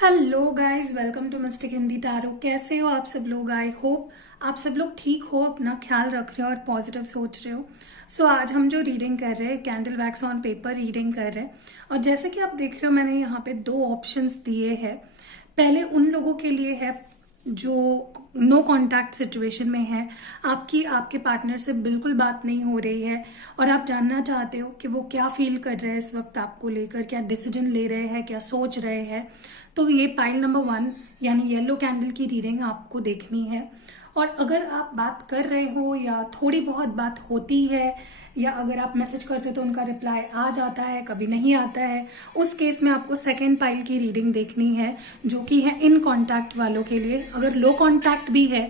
Hello guys, welcome to Mystic Hindi Tarot. कैसे हो आप सब लोग? आई होप आप सब लोग ठीक हो, अपना ख्याल रख रहे हो और पॉजिटिव सोच रहे हो। सो आज हम जो रीडिंग कर रहे हैं, candle wax on paper reading कर रहे हैं। और जैसे कि आप देख रहे हो, मैंने यहाँ पे दो ऑप्शंस दिए हैं। पहले उन लोगों के लिए है जो नो कांटेक्ट सिचुएशन में है, आपकी आपके पार्टनर से बिल्कुल बात नहीं हो रही है और आप जानना चाहते हो कि वो क्या फील कर रहे हैं इस वक्त आपको लेकर, क्या डिसीजन ले रहे हैं, क्या सोच रहे हैं। तो ये पाइल नंबर 1 यानी येलो कैंडल की रीडिंग आपको देखनी है। और अगर आप बात कर रहे हो या थोड़ी बहुत बात होती है या अगर आप मैसेज करते हो तो उनका रिप्लाई आ जाता है, कभी नहीं आता है, उस केस में आपको सेकेंड पाइल की रीडिंग देखनी है जो कि है इन कांटेक्ट वालों के लिए। अगर लो कांटेक्ट भी है,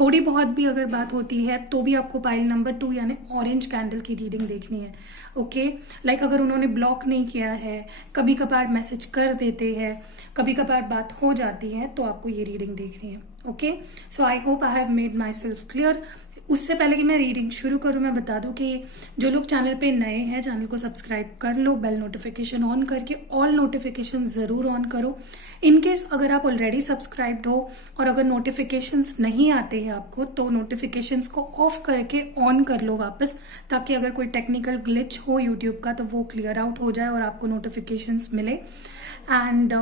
थोड़ी बहुत भी अगर बात होती है, तो भी आपको पाइल नंबर 2 यानी ऑरेंज कैंडल की रीडिंग देखनी है। ओके, लाइक अगर उन्होंने ब्लॉक नहीं किया है, कभी कभार मैसेज कर देते हैं, कभी कभार बात हो जाती है, तो आपको ये रीडिंग देखनी है। Okay, so I hope I have made my self clear. उससे पहले कि मैं रीडिंग शुरू करूं, मैं बता दूं कि जो लोग चैनल पे नए हैं, चैनल को सब्सक्राइब कर लो, बेल नोटिफिकेशन ऑन करके ऑल नोटिफिकेशन ज़रूर ऑन करो। इन केस अगर आप ऑलरेडी सब्सक्राइब्ड हो और अगर नोटिफिकेशंस नहीं आते हैं आपको, तो नोटिफिकेशंस को ऑफ करके ऑन कर लो वापस, ताकि अगर कोई टेक्निकल ग्लिच हो यूट्यूब का तो वो क्लियर आउट हो जाए और आपको नोटिफिकेशंस मिले। एंड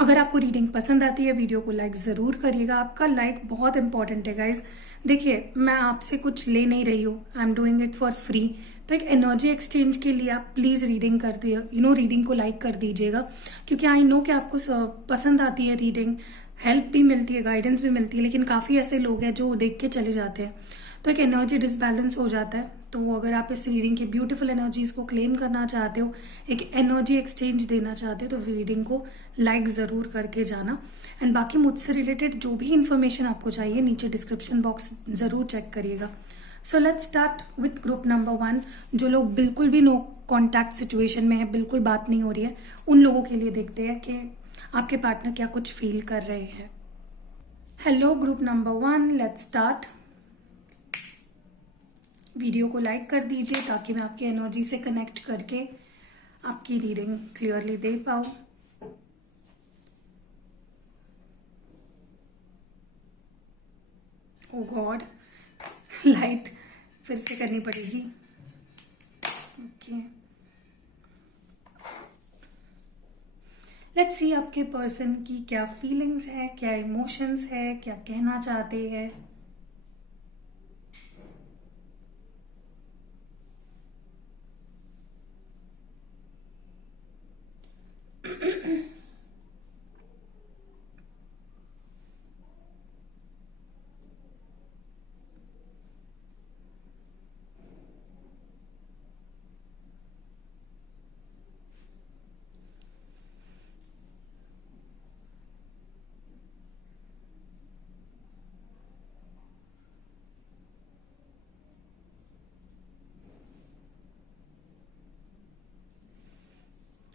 अगर आपको रीडिंग पसंद आती है, वीडियो को लाइक ज़रूर करिएगा। आपका लाइक बहुत इंपॉर्टेंट है गाइज। देखिए, मैं आपसे कुछ ले नहीं रही हूँ, I am doing it for free. तो एक एनर्जी एक्सचेंज के लिए आप प्लीज़ रीडिंग कर दिए रीडिंग को लाइक कर दीजिएगा, क्योंकि आई नो कि आपको पसंद आती है रीडिंग, हेल्प भी मिलती है, गाइडेंस भी मिलती है, लेकिन काफ़ी ऐसे लोग हैं जो देख के चले जाते हैं, तो एक एनर्जी डिसबैलेंस हो जाता है। तो अगर आप इस रीडिंग की ब्यूटीफुल एनर्जीज को क्लेम करना चाहते हो, एक एनर्जी एक्सचेंज देना चाहते हो, तो रीडिंग को लाइक ज़रूर करके जाना। एंड बाकी मुझसे रिलेटेड जो भी इंफॉर्मेशन आपको चाहिए, नीचे डिस्क्रिप्शन बॉक्स ज़रूर चेक करिएगा। So let's start with group number 1। जो लोग बिल्कुल भी नो कॉन्टैक्ट सिचुएशन में है, बिल्कुल बात नहीं हो रही है, उन लोगों के लिए देखते हैं कि आपके पार्टनर क्या कुछ फील कर रहे हैं। Hello group number 1, let's start. Video को लाइक कर दीजिए ताकि मैं आपकी एनर्जी से कनेक्ट करके आपकी रीडिंग क्लियरली दे पाऊँ। ओ गॉड, लाइट फिर से करनी पड़ेगी। ओके, लेट्स सी आपके पर्सन की क्या फीलिंग्स है, क्या इमोशंस है, क्या कहना चाहते हैं।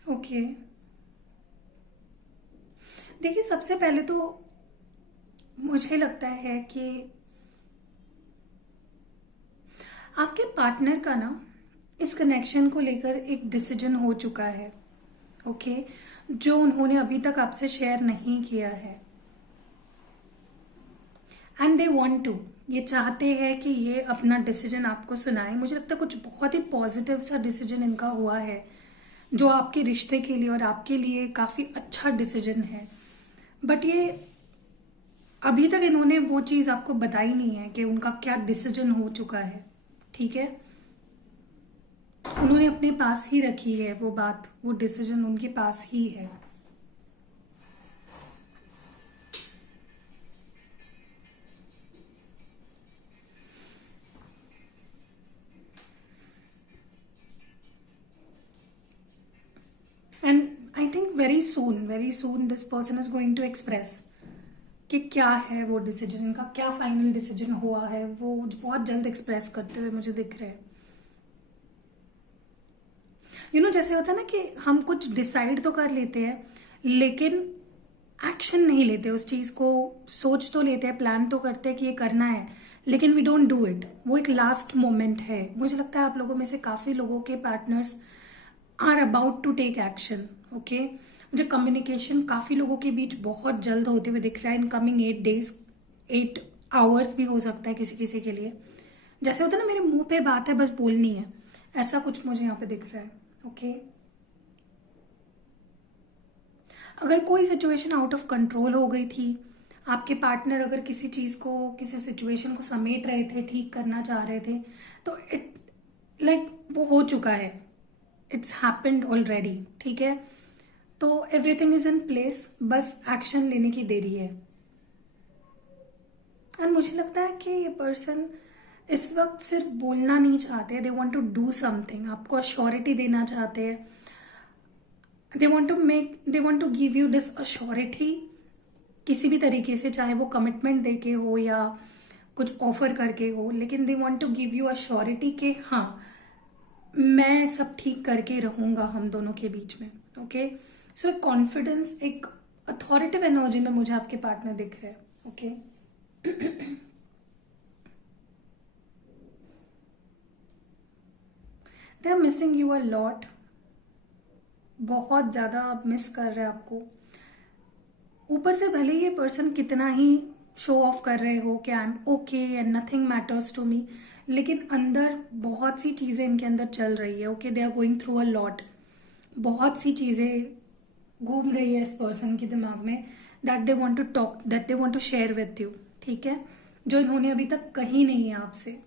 ओके, देखिए, सबसे पहले तो मुझे लगता है कि आपके पार्टनर का ना इस कनेक्शन को लेकर एक डिसीजन हो चुका है। ओके, जो उन्होंने अभी तक आपसे शेयर नहीं किया है। एंड दे वांट टू, ये चाहते हैं कि ये अपना डिसीजन आपको सुनाए। मुझे लगता है कुछ बहुत ही पॉजिटिव सा डिसीजन इनका हुआ है, जो आपके रिश्ते के लिए और आपके लिए काफ़ी अच्छा डिसीजन है। बट ये अभी तक इन्होंने वो चीज़ आपको बताई नहीं है कि उनका क्या डिसीजन हो चुका है। ठीक है, उन्होंने अपने पास ही रखी है वो बात, वो डिसीजन उनके पास ही है। And I think very soon this person is going to express कि क्या है वो डिसीजन, इनका क्या फाइनल डिसीजन हुआ है, वो बहुत जल्द एक्सप्रेस करते हुए मुझे दिख रहे हैं। जैसे होता है ना कि हम कुछ डिसाइड तो कर लेते हैं, लेकिन एक्शन नहीं लेते उस चीज़ को। सोच तो लेते हैं, प्लान तो करते हैं कि ये करना है, लेकिन वी डोंट डू इट। वो एक लास्ट मोमेंट है। मुझे लगता है आप लोगों में से काफ़ी लोगों के partners are about to take action. Okay, मुझे कम्युनिकेशन काफ़ी लोगों के बीच बहुत जल्द होते हुए दिख रहा है इन कमिंग 8 डेज, 8 आवर्स भी हो सकता है किसी किसी के लिए। जैसे होता है ना, मेरे मुंह पे बात है बस बोलनी है, ऐसा कुछ मुझे यहाँ पे दिख रहा है। ओके, अगर कोई सिचुएशन आउट ऑफ कंट्रोल हो गई थी, आपके पार्टनर अगर किसी चीज़ को, किसी सिचुएशन को समेट रहे थे, ठीक करना चाह रहे थे, तो इट लाइक वो हो चुका है, इट्स हैपेंड ऑलरेडी। ठीक है, तो एवरीथिंग इज इन प्लेस, बस एक्शन लेने की देरी है। एंड मुझे लगता है कि ये पर्सन इस वक्त सिर्फ बोलना नहीं चाहते, they want to do something, आपको अश्योरिटी देना चाहते हैं। They want to give you this assurity किसी भी तरीके से, चाहे वो कमिटमेंट दे के हो या कुछ ऑफर करके हो, लेकिन they want to give you assurity के हाँ मैं सब ठीक करके रहूँगा हम दोनों के बीच में। ओके, सो एक कॉन्फिडेंस, एक अथॉरिटिव एनर्जी में मुझे आपके पार्टनर दिख रहे हैं। Okay, they are missing you a lot, बहुत ज़्यादा मिस कर रहे हैं आपको। ऊपर से भले ये पर्सन कितना ही शो ऑफ कर रहे हो कि I am okay and nothing matters to me, लेकिन अंदर बहुत सी चीज़ें इनके अंदर चल रही है। Okay, they are going through a lot, बहुत सी चीज़ें घूम रही है इस पर्सन के दिमाग में, that they want to talk, that they want to share with you. ठीक है, जो इन्होंने अभी तक कही नहीं है आपसे।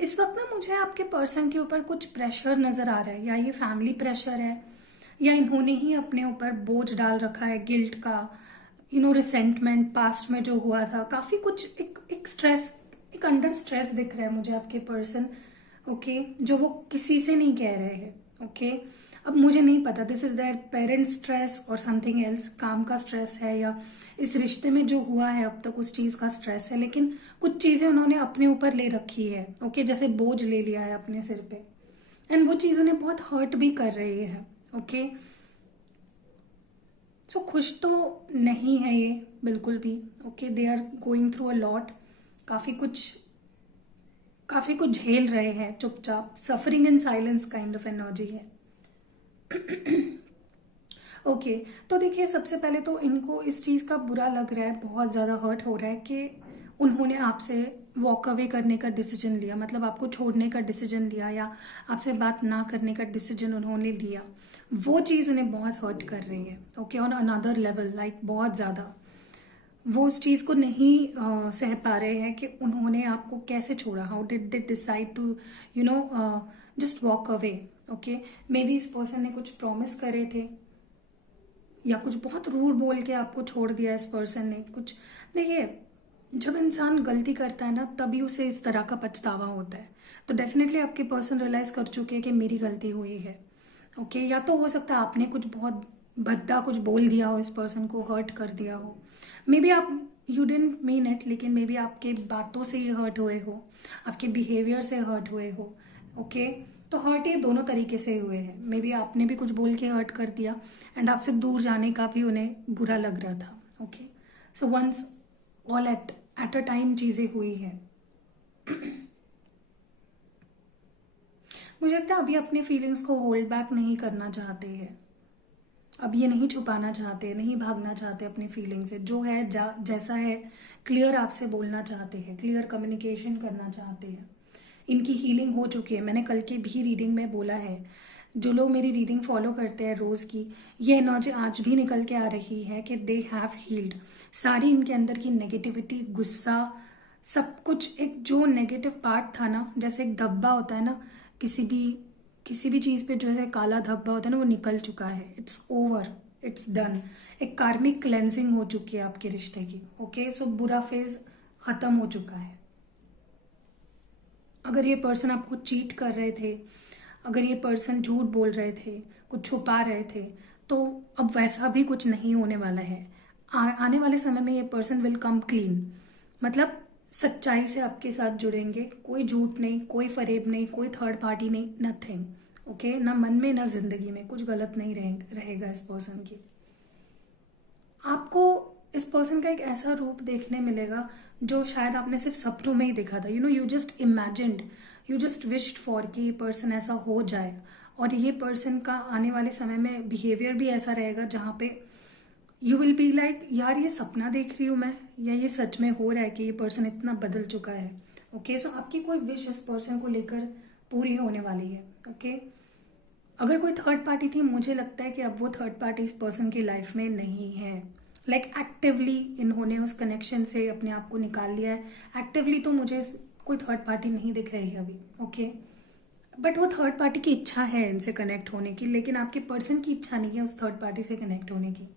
इस वक्त ना मुझे आपके पर्सन के ऊपर कुछ प्रेशर नज़र आ रहा है, या ये फैमिली प्रेशर है, या इन्होंने ही अपने ऊपर बोझ डाल रखा है गिल्ट का, रिसेंटमेंट, पास्ट में जो हुआ था, काफ़ी कुछ एक स्ट्रेस, एक अंडर स्ट्रेस दिख रहा है मुझे आपके पर्सन। ओके, जो वो किसी से नहीं कह रहे हैं। ओके, अब मुझे नहीं पता this is there parent stress और समथिंग एल्स, काम का स्ट्रेस है या इस रिश्ते में जो हुआ है अब तक उस चीज़ का स्ट्रेस है, लेकिन कुछ चीज़ें उन्होंने अपने ऊपर ले रखी है। ओके, जैसे बोझ ले लिया है अपने सिर पे, एंड वो चीज़ उन्हें बहुत हर्ट भी कर रही है। ओके, सो खुश तो नहीं है ये बिल्कुल भी। Okay, they are going through a lot, काफ़ी कुछ झेल रहे हैं चुपचाप, suffering in silence kind of energy है। ओके, तो देखिए सबसे पहले तो इनको इस चीज़ का बुरा लग रहा है, बहुत ज़्यादा हर्ट हो रहा है कि उन्होंने आपसे वॉक अवे करने का डिसीजन लिया, मतलब आपको छोड़ने का डिसीजन लिया या आपसे बात ना करने का डिसीजन उन्होंने लिया। वो चीज़ उन्हें बहुत हर्ट कर रही है। Okay, on another level, like बहुत ज़्यादा वो उस चीज़ को नहीं सह पा रहे हैं कि उन्होंने आपको कैसे छोड़ा, how did they decide to just walk away. Okay, maybe इस पर्सन ने कुछ प्रॉमिस करे थे या कुछ बहुत रूड बोल के आपको छोड़ दिया इस पर्सन ने कुछ। देखिए, जब इंसान गलती करता है ना, तभी उसे इस तरह का पछतावा होता है। तो डेफिनेटली आपके पर्सन रियलाइज़ कर चुके हैं कि मेरी गलती हुई है। ओके, या तो हो सकता है आपने कुछ बहुत भद्दा कुछ बोल दिया हो, इस पर्सन को हर्ट कर दिया हो। मे बी आप यू डिडंट मीन इट, लेकिन मे बी आपके बातों से ये हर्ट हुए हो, आपके बिहेवियर से हर्ट हुए हो। ओके, तो हर्ट ये दोनों तरीके से हुए हैं। मे बी आपने भी कुछ बोल के हर्ट कर दिया एंड आपसे दूर जाने का भी उन्हें बुरा लग रहा था। Okay, so once all at a time चीज़ें हुई है। मुझे लगता है अभी अपने फीलिंग्स को होल्ड बैक नहीं करना चाहते हैं, अब ये नहीं छुपाना चाहते, नहीं भागना चाहते अपनी फीलिंग से, जो है जैसा है क्लियर आपसे बोलना चाहते हैं, क्लियर कम्युनिकेशन करना चाहते हैं। इनकी हीलिंग हो चुकी है, मैंने कल की भी रीडिंग में बोला है। जो लोग मेरी रीडिंग फॉलो करते हैं रोज़ की, ये एनर्जी आज भी निकल के आ रही है कि दे हैव हील्ड। सारी इनके अंदर की नेगेटिविटी, गुस्सा, सब कुछ, एक जो नेगेटिव पार्ट था ना, जैसे एक धब्बा होता है ना, किसी भी चीज़ पे जो है काला धब्बा होता है ना, वो निकल चुका है। It's over, it's done. एक कार्मिक क्लेंजिंग हो चुकी है आपके रिश्ते की। ओके, सो बुरा फेज ख़त्म हो चुका है। अगर ये पर्सन आपको चीट कर रहे थे, अगर ये पर्सन झूठ बोल रहे थे, कुछ छुपा रहे थे, तो अब वैसा भी कुछ नहीं होने वाला है। आने वाले समय में ये पर्सन विल कम क्लीन, मतलब सच्चाई से आपके साथ जुड़ेंगे, कोई झूठ नहीं, कोई फरेब नहीं, कोई थर्ड पार्टी नहीं, नथिंग। ओके, ना मन में ना जिंदगी में कुछ गलत नहीं रहेगा इस पर्सन की। आपको इस पर्सन का एक ऐसा रूप देखने मिलेगा जो शायद आपने सिर्फ सपनों में ही देखा था। You just imagined, you just wished for कि ये पर्सन ऐसा हो जाए। और ये पर्सन का आने वाले समय में बिहेवियर भी ऐसा रहेगा जहाँ पे यू विल बी लाइक, यार ये सपना देख रही हूँ मैं, या ये सच में हो रहा है कि ये पर्सन इतना बदल चुका है। ओके, सो आपकी कोई विश इस पर्सन को लेकर पूरी होने वाली है। ओके, अगर कोई थर्ड पार्टी थी, मुझे लगता है कि अब वो थर्ड पार्टी इस पर्सन की लाइफ में नहीं है। लाइक एक्टिवली इन्होंने उस कनेक्शन से अपने आप को निकाल लिया है। एक्टिवली तो मुझे कोई थर्ड पार्टी नहीं दिख रही है अभी। ओके, बट वो थर्ड पार्टी की इच्छा है इनसे कनेक्ट होने की, लेकिन आपके पर्सन की इच्छा नहीं है उस थर्ड पार्टी से कनेक्ट होने की।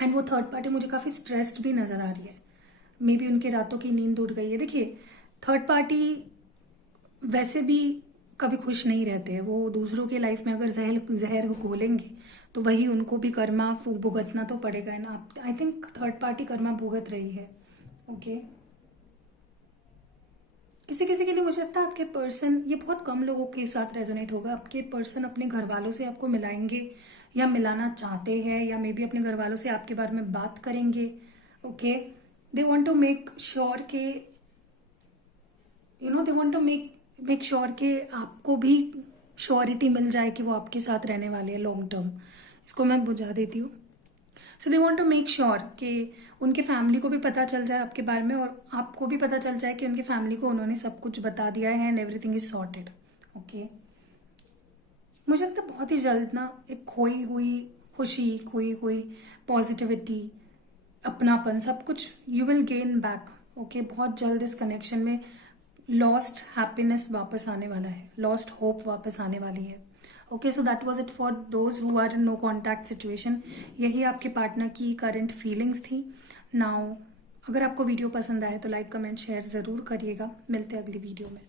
एंड वो थर्ड पार्टी मुझे काफ़ी स्ट्रेस्ड भी नज़र आ रही है। मे बी उनके रातों की नींद उड़ गई है। देखिए, थर्ड पार्टी वैसे भी कभी खुश नहीं रहते हैं। वो दूसरों के लाइफ में अगर जहर घोलेंगे तो वही उनको भी कर्मा भुगतना तो पड़ेगा ना। I think third party Karma भुगत रही है। ओके, किसी किसी के लिए मुझे लगता है आपके पर्सन, ये बहुत कम लोगों के साथ रेजोनेट होगा, आपके पर्सन अपने घर वालों से आपको मिलाएंगे या मिलाना चाहते हैं, या मे बी अपने घर वालों से आपके बारे में बात करेंगे। Okay, they want to make sure के they want to make sure कि आपको भी श्योरिटी मिल जाए कि वो आपके साथ रहने वाले हैं लॉन्ग टर्म। इसको मैं बुझा देती हूँ। So they want to make sure कि उनके फैमिली को भी पता चल जाए आपके बारे में, और आपको भी पता चल जाए कि उनके फैमिली को उन्होंने सब कुछ बता दिया है and everything is sorted. Okay, मुझे लगता है बहुत ही जल्द ना एक खोई हुई खुशी, खोई हुई पॉजिटिविटी, अपनापन, सब कुछ you will gain back. Okay, बहुत जल्द इस कनेक्शन में लॉस्ट हैप्पीनेस वापस आने वाला है, लॉस्ट होप वापस आने वाली है। Okay, so that was it for those who are in no contact situation. यही आपके पार्टनर की करंट फीलिंग्स थी। नाउ अगर आपको वीडियो पसंद आए तो लाइक कमेंट शेयर ज़रूर करिएगा। मिलते हैं अगली वीडियो में।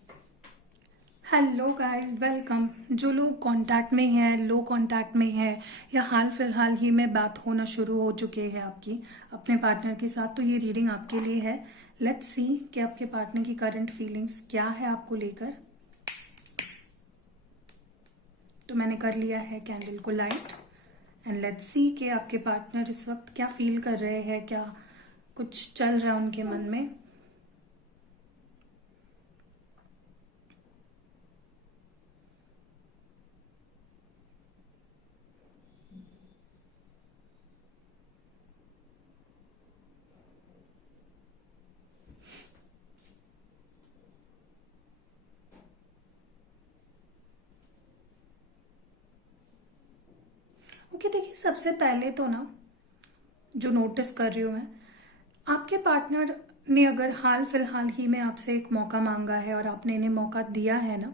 Hello guys, welcome. जो लोग कांटेक्ट में हैं, लो कांटेक्ट में है, या हाल फिलहाल ही में बात होना शुरू हो चुके हैं आपकी अपने पार्टनर के साथ, तो ये रीडिंग आपके लिए है। लेट्स सी कि आपके पार्टनर की करंट फीलिंग्स क्या है आपको लेकर। तो मैंने कर लिया है कैंडल को लाइट, एंड लेट्स सी कि आपके पार्टनर इस वक्त क्या फील कर रहे हैं, क्या कुछ चल रहा है उनके मन में। ओके, देखिए, सबसे पहले तो ना जो नोटिस कर रही हूँ मैं, आपके पार्टनर ने अगर हाल फिलहाल ही में आपसे एक मौका मांगा है और आपने इन्हें मौका दिया है ना,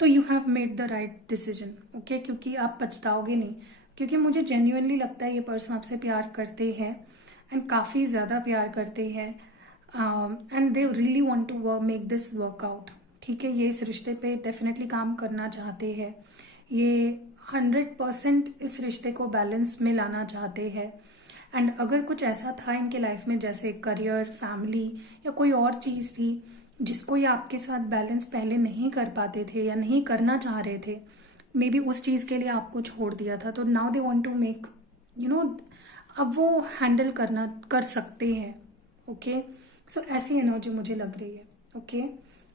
तो you have made the right decision. Okay, क्योंकि आप पछताओगे नहीं, क्योंकि मुझे जेन्युइनली लगता है ये पर्सन आपसे प्यार करते हैं एंड काफ़ी ज़्यादा प्यार करते हैं, and they really want to make this work out. ठीक है, ये इस रिश्ते पे डेफिनेटली काम करना चाहते हैं, ये 100% इस रिश्ते को बैलेंस में लाना चाहते हैं। एंड अगर कुछ ऐसा था इनके लाइफ में, जैसे करियर, फैमिली या कोई और चीज़ थी जिसको ये आपके साथ बैलेंस पहले नहीं कर पाते थे या नहीं करना चाह रहे थे, मे बी उस चीज़ के लिए आपको छोड़ दिया था, तो now they want to make अब वो हैंडल कर सकते हैं। ओके, सो ऐसी एनर्जी मुझे लग रही है। ओके,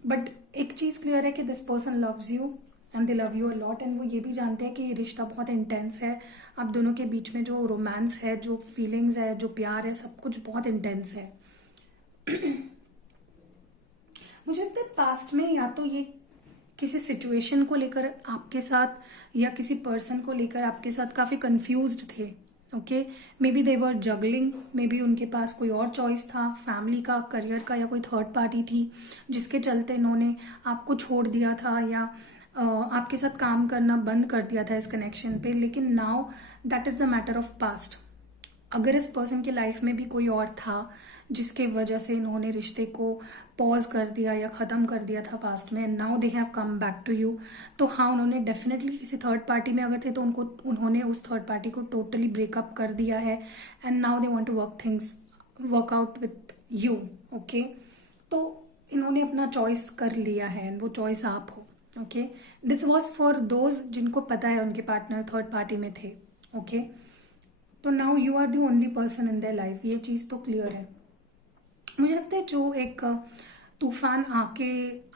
बट एक चीज़ क्लियर है कि this person loves you and they love you a lot, and वो ये भी जानते हैं कि ये रिश्ता बहुत इंटेंस है। आप दोनों के बीच में जो रोमांस है, जो फीलिंग्स है, जो प्यार है, सब कुछ बहुत इंटेंस है। मुझे लगता है पास्ट में या तो ये किसी सिचुएशन को लेकर आपके साथ या किसी पर्सन को लेकर आपके साथ काफ़ी कंफ्यूज्ड थे। Okay, may be they were juggling, may be उनके पास कोई और चॉइस था, फैमिली का, करियर का, या कोई थर्ड पार्टी थी जिसके चलते इन्होंने आपको छोड़ दिया था या आपके साथ काम करना बंद कर दिया था इस कनेक्शन पे। लेकिन now that is the matter of past. अगर इस पर्सन की लाइफ में भी कोई और था जिसके वजह से इन्होंने रिश्ते को पॉज कर दिया या ख़त्म कर दिया था पास्ट में, now they have come back to you, तो हाँ, उन्होंने डेफिनेटली किसी थर्ड पार्टी में अगर थे तो उन्होंने उस थर्ड पार्टी को टोटली ब्रेकअप कर दिया है, and now they want to work out with you. Okay, तो इन्होंने अपना चॉइस कर लिया है एंड वो चॉइस आप हो। Okay, this was for those जिनको पता है उनके पार्टनर थर्ड पार्टी में थे। ओके, तो now you are the only person in their life, ये चीज़ तो क्लियर है। मुझे लगता है जो एक तूफान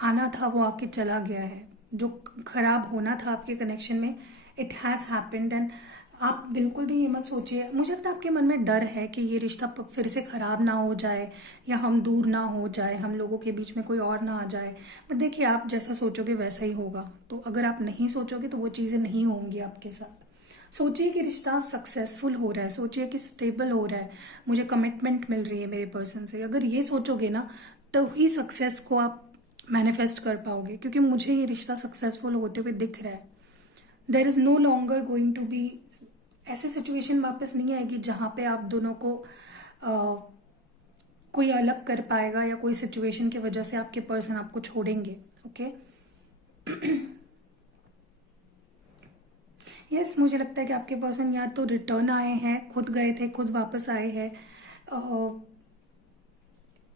आना था वो आके चला गया है, जो खराब होना था आपके कनेक्शन में, इट हैज़ हैपेंड। एंड आप बिल्कुल भी ये मत सोचिए, मुझे लगता है आपके मन में डर है कि ये रिश्ता फिर से ख़राब ना हो जाए या हम दूर ना हो जाए, हम लोगों के बीच में कोई और ना आ जाए। बट देखिए, आप जैसा सोचोगे वैसा ही होगा, तो अगर आप नहीं सोचोगे तो वो चीज़ें नहीं होंगी आपके साथ। सोचिए कि रिश्ता सक्सेसफुल हो रहा है, सोचिए कि स्टेबल हो रहा है, मुझे कमिटमेंट मिल रही है मेरे पर्सन से। अगर ये सोचोगे ना, तो ही सक्सेस को आप मैनिफेस्ट कर पाओगे, क्योंकि मुझे ये रिश्ता सक्सेसफुल होते हुए दिख रहा है। There is no longer going to be, ऐसी सिचुएशन वापस नहीं आएगी जहाँ पे आप दोनों को कोई अलग कर पाएगा या कोई सिचुएशन की वजह से आपके पर्सन आपको छोड़ेंगे। ओके, यस, मुझे लगता है कि आपके पर्सन या तो रिटर्न आए हैं, खुद गए थे खुद वापस आए हैं,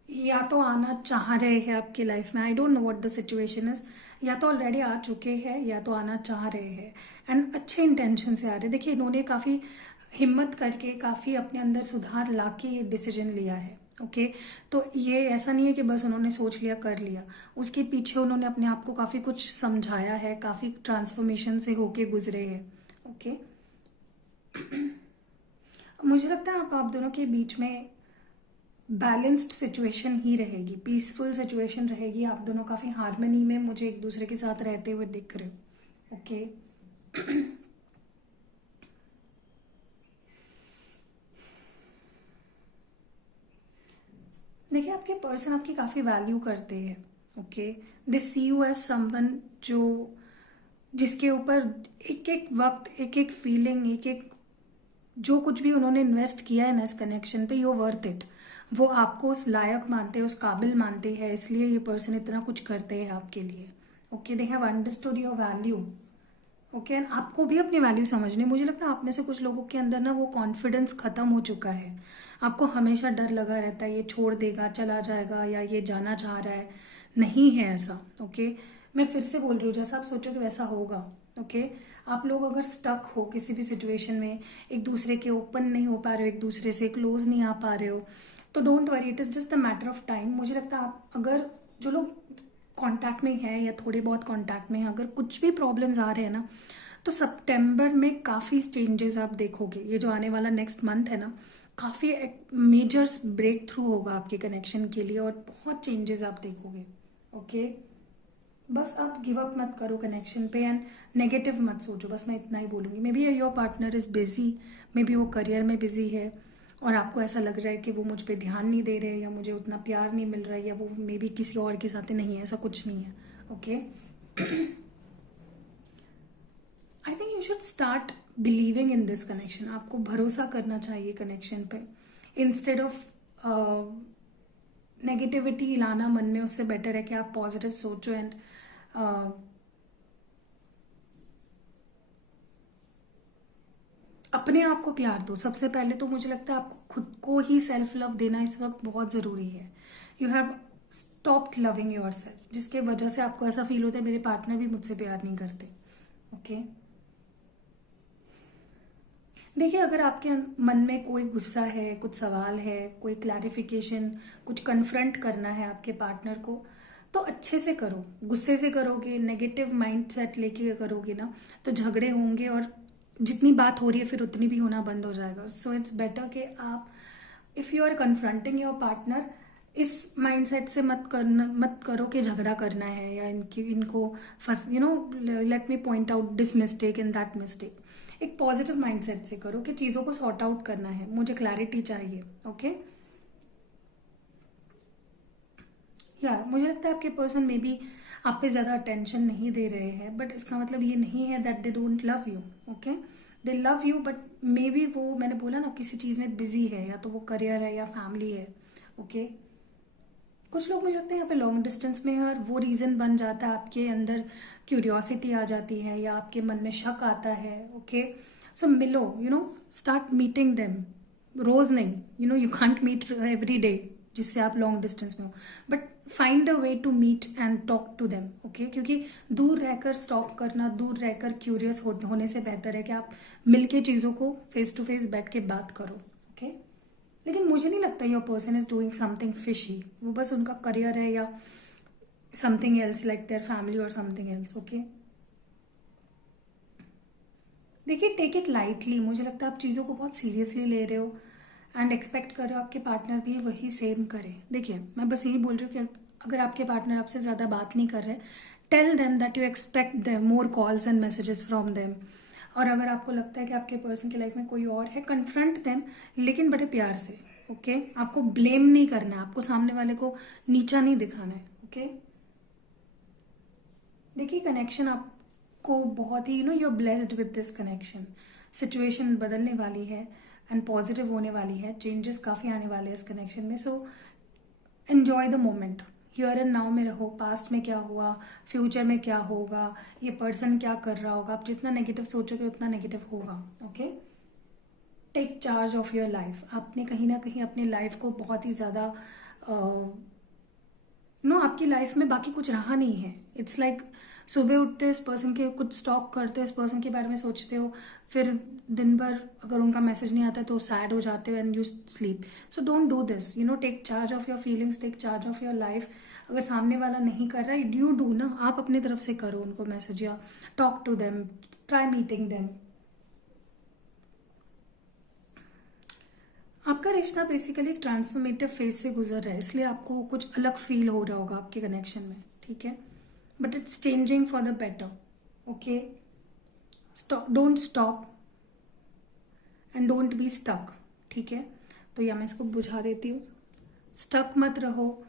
या तो आना चाह रहे हैं आपकी लाइफ में। I don't know what the situation is, या तो ऑलरेडी आ चुके हैं या तो आना चाह रहे हैं, एंड अच्छे इंटेंशन से आ रहे हैं। देखिए, इन्होंने काफ़ी हिम्मत करके, काफ़ी अपने अंदर सुधार ला के ये डिसीजन लिया है। ओके, तो ये ऐसा नहीं है कि बस उन्होंने सोच लिया कर लिया, उसके पीछे उन्होंने अपने आप को काफ़ी कुछ समझाया है, काफ़ी ट्रांसफॉर्मेशन से होके गुजरे हैं। ओके, मुझे लगता है आप दोनों के बीच में बैलेंस्ड सिचुएशन ही रहेगी, पीसफुल सिचुएशन रहेगी, आप दोनों काफ़ी हार्मनी में मुझे एक दूसरे के साथ रहते हुए दिख रहे हो। ओके, देखिए, आपके पर्सन आपकी काफ़ी वैल्यू करते हैं। Okay, they see you as someone जिसके ऊपर एक एक वक्त, एक एक फीलिंग, एक एक जो कुछ भी उन्होंने इन्वेस्ट किया है ना इस कनेक्शन पे, यू वर्थ इट। वो आपको उस लायक मानते हैं, उस काबिल मानते हैं, इसलिए ये पर्सन इतना कुछ करते हैं आपके लिए। Okay, they have understood your value. Okay, and आपको भी अपनी वैल्यू समझनी। मुझे लगता है आप में से कुछ लोगों के अंदर ना वो कॉन्फिडेंस ख़त्म हो चुका है, आपको हमेशा डर लगा रहता है ये छोड़ देगा, चला जाएगा, या ये जाना चाह रहा है। नहीं है ऐसा। ओके, मैं फिर से बोल रही हूँ, जैसा आप सोचोगे वैसा होगा। ओके, आप लोग अगर स्टक हो किसी भी सिचुएशन में, एक दूसरे के ओपन नहीं हो पा रहे हो, एक दूसरे से क्लोज नहीं आ पा रहे हो, तो don't worry, it is just a matter of time. मुझे लगता है आप अगर जो लोग कांटेक्ट में है या थोड़े बहुत कांटेक्ट में है, अगर कुछ भी प्रॉब्लम्स आ रहे हैं ना, तो सितंबर में काफ़ी चेंजेस आप देखोगे। ये जो आने वाला नेक्स्ट मंथ है ना, काफ़ी एक मेजर ब्रेक थ्रू होगा आपके कनेक्शन के लिए, और बहुत चेंजेस आप देखोगे। ओके, बस आप गिव अप मत करो कनेक्शन पे, एंड नेगेटिव मत सोचो, बस मैं इतना ही बोलूँगी। May be your partner is busy, may be वो करियर में बिजी है और आपको ऐसा लग रहा है कि वो मुझ पे ध्यान नहीं दे रहे, या मुझे उतना प्यार नहीं मिल रहा है, या वो मे बी किसी और के साथ नहीं है, ऐसा कुछ नहीं है। Okay, I think you should start believing in this connection. आपको भरोसा करना चाहिए कनेक्शन पे, इंस्टेड ऑफ नेगेटिविटी लाना मन में, उससे बेटर है कि आप पॉजिटिव सोचो एंड अपने आप को प्यार दो। सबसे पहले तो मुझे लगता है आपको खुद को ही सेल्फ लव देना इस वक्त बहुत ज़रूरी है। You have stopped loving your self, जिसके वजह से आपको ऐसा फील होता है मेरे पार्टनर भी मुझसे प्यार नहीं करते। ओके, देखिए, अगर आपके मन में कोई गुस्सा है, कुछ सवाल है, कोई क्लैरिफिकेशन, कुछ कन्फ्रंट करना है आपके पार्टनर को, तो अच्छे से करो। गुस्से से करोगे, नेगेटिव माइंड सेट लेके करोगे ना, तो झगड़े होंगे, और जितनी बात हो रही है फिर उतनी भी होना बंद हो जाएगा। सो इट्स बेटर कि आप, if you are confronting your partner, इस माइंडसेट से मत करो कि झगड़ा करना है या इनको फंस, let me point out this mistake and that mistake. एक पॉजिटिव माइंडसेट से करो कि चीज़ों को सॉर्ट आउट करना है, मुझे क्लैरिटी चाहिए। ओके, या मुझे लगता है आपके पर्सन में भी आप पे ज़्यादा अटेंशन नहीं दे रहे हैं, बट इसका मतलब ये नहीं है that they don't love you. Okay, they love you, but may be वो, मैंने बोला ना, किसी चीज़ में बिजी है, या तो वो करियर है या फैमिली है। ओके, कुछ लोग मुझे लगता है यहाँ पे लॉन्ग डिस्टेंस में है, और वो रीज़न बन जाता है, आपके अंदर क्यूरियोसिटी आ जाती है या आपके मन में शक आता है। ओके, सो मिलो, स्टार्ट मीटिंग देम। रोज़ नहीं, you can't meet every day जिससे आप लॉन्ग डिस्टेंस में हो, but find a way to meet and talk to them. Okay, क्योंकि दूर रहकर स्टॉक करना, दूर रहकर क्यूरियस होने से बेहतर है कि आप मिलके चीज़ों को फेस टू फेस बैठ के बात करो। ओके, लेकिन मुझे नहीं लगता your person is doing something fishy, वो बस उनका करियर है या something else like their family और समथिंग एल्स। ओके, देखिए, टेक इट लाइटली। मुझे लगता है आप चीज़ों को बहुत सीरियसली ले रहे हो एंड एक्सपेक्ट कर रहे हो आपके पार्टनर भी वही सेम करे। देखिए, मैं बस यही बोल रही हूँ कि अगर आपके पार्टनर आपसे ज़्यादा बात नहीं कर रहे, tell them that you expect them more calls and messages from them. और अगर आपको लगता है कि आपके पर्सन की लाइफ में कोई और है, कन्फ्रंट देम, लेकिन बड़े प्यार से। ओके, आपको ब्लेम नहीं करना है, आपको सामने वाले को नीचा नहीं दिखाना है। ओके, देखिए, कनेक्शन आपको बहुत ही you are blessed with this connection. Situation बदलने वाली है एंड पॉजिटिव होने वाली है, चेंजेस काफ़ी आने वाले हैं इस कनेक्शन में। So enjoy the moment, here and now में रहो। पास्ट में क्या हुआ, फ्यूचर में क्या होगा, ये पर्सन क्या कर रहा होगा, आप जितना नेगेटिव सोचोगे उतना नेगेटिव होगा। Okay, take charge of your life. आपने कहीं ना कहीं अपनी लाइफ को बहुत ही ज़्यादा आपकी लाइफ में बाकी कुछ रहा नहीं है। इट्स लाइक सुबह उठते हो, इस पर्सन के कुछ स्टॉक करते हो, इस पर्सन के बारे में सोचते हो, फिर दिन भर अगर उनका मैसेज नहीं आता तो सैड हो जाते हो and you sleep. So don't do this, take charge of your feelings, take charge of your life. अगर सामने वाला नहीं कर रहा है, यू डू ना, आप अपनी तरफ से करो उनको मैसेज या talk to them, try meeting them. आपका रिश्ता बेसिकली एक ट्रांसफॉर्मेटिव फेज से गुजर रहा है, इसलिए आपको कुछ अलग फील हो रहा होगा आपके कनेक्शन में। ठीक है, but it's changing for the better. Okay, don't stop and don't be stuck. ठीक है, तो या मैं इसको बुझा देती हूँ। स्टक मत रहो,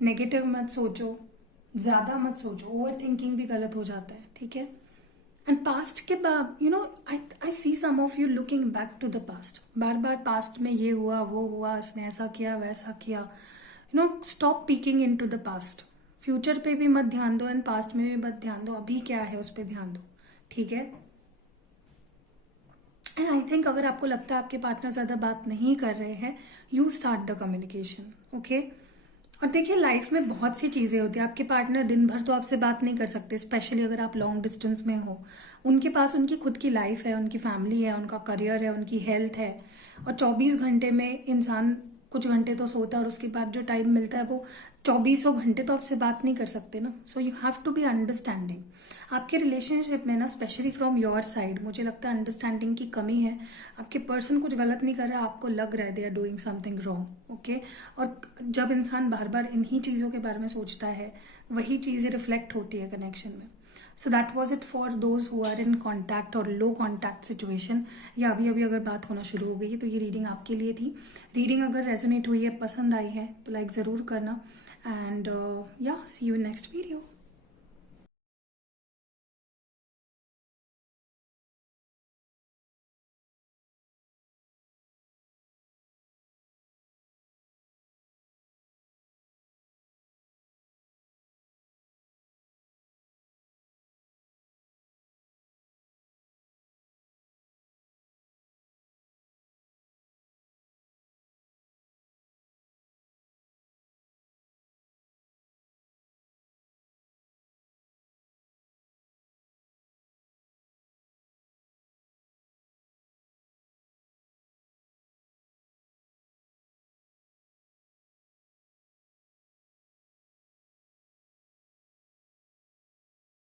नेगेटिव मत सोचो, ज़्यादा मत सोचो, ओवर थिंकिंग भी गलत हो जाता है। ठीक है, एंड पास्ट के बाद I see some of you looking back to the past, बार बार पास्ट में ये हुआ, वो हुआ, इसने ऐसा किया, वैसा किया। Stop peeking into the past. Future पे भी मत ध्यान दो एंड पास्ट में भी मत ध्यान दो, अभी क्या है उस पर ध्यान दो। ठीक है, एंड आई थिंक अगर आपको लगता है आपके पार्टनर ज़्यादा बात नहीं कर रहे हैं, you start the communication. Okay, और देखिए, लाइफ में बहुत सी चीज़ें होती हैं। आपके पार्टनर दिन भर तो आपसे बात नहीं कर सकते, स्पेशली अगर आप लॉन्ग डिस्टेंस में हो। उनके पास उनकी खुद की लाइफ है, उनकी फैमिली है, उनका करियर है, उनकी हेल्थ है। और 24 घंटे में इंसान कुछ घंटे तो सोता है और उसके बाद जो टाइम मिलता है वो 2400 घंटे तो आपसे बात नहीं कर सकते ना। So you have to be understanding. आपके रिलेशनशिप में ना, स्पेशली फ्रॉम योर साइड, मुझे लगता है अंडरस्टैंडिंग की कमी है। आपके पर्सन कुछ गलत नहीं कर रहा है, आपको लग रहा है they are doing something wrong. Okay, और जब इंसान बार बार इन्हीं चीज़ों के बारे में सोचता है, वही चीज़ें रिफ्लेक्ट होती है कनेक्शन में। So that was it for those who are in contact और लो कॉन्टैक्ट सिचुएशन, या अभी अभी अगर बात होना शुरू हो गई है, तो ये रीडिंग आपके लिए थी। रीडिंग अगर रेजोनेट हुई है, पसंद आई है, तो लाइक ज़रूर करना। एंड या सी यू इन नेक्स्ट वीडियो।